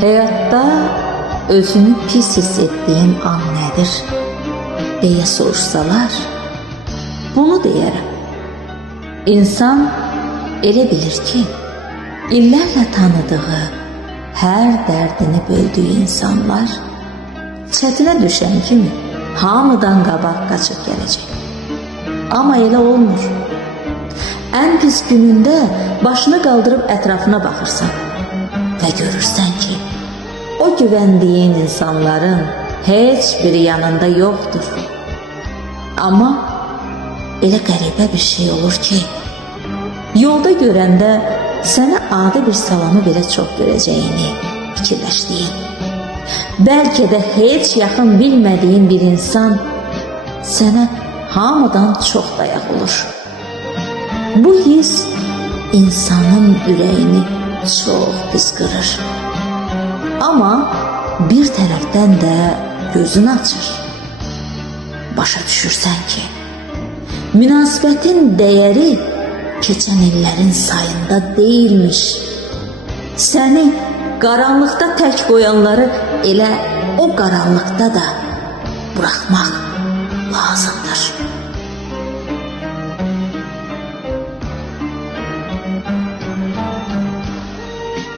Hayatta özünü pis hiss etdiyin an nədir deyə soruşsalar, bunu deyərəm. İnsan elə bilir ki, illərlə tanıdığı, hər dərdini böldüyü insanlar çətinə düşən kimi hamıdan qabaq qaçıb gələcək. Amma elə olmur. Ən pis günündə başını qaldırıb ətrafına baxırsan və görürsən ki, o güvəndiyin insanların heç biri yanında yoxdur. Amma elə qəribə bir şey olur ki, yolda görəndə sənə adi bir salamı belə çox görəcəyini fikirləşdiyin, bəlkə də heç yaxın bilmədiyin bir insan sənə hamıdan çox dayaq olur. Bu his insanın ürəyini çox pis qırır. Amma bir tərəfdən də gözünü açır. Başa düşürsən ki, münasibətin dəyəri keçən illərin sayında deyilmiş. Səni qaranlıqda tək qoyanları elə o qaranlıqda da buraxmaq lazımdır.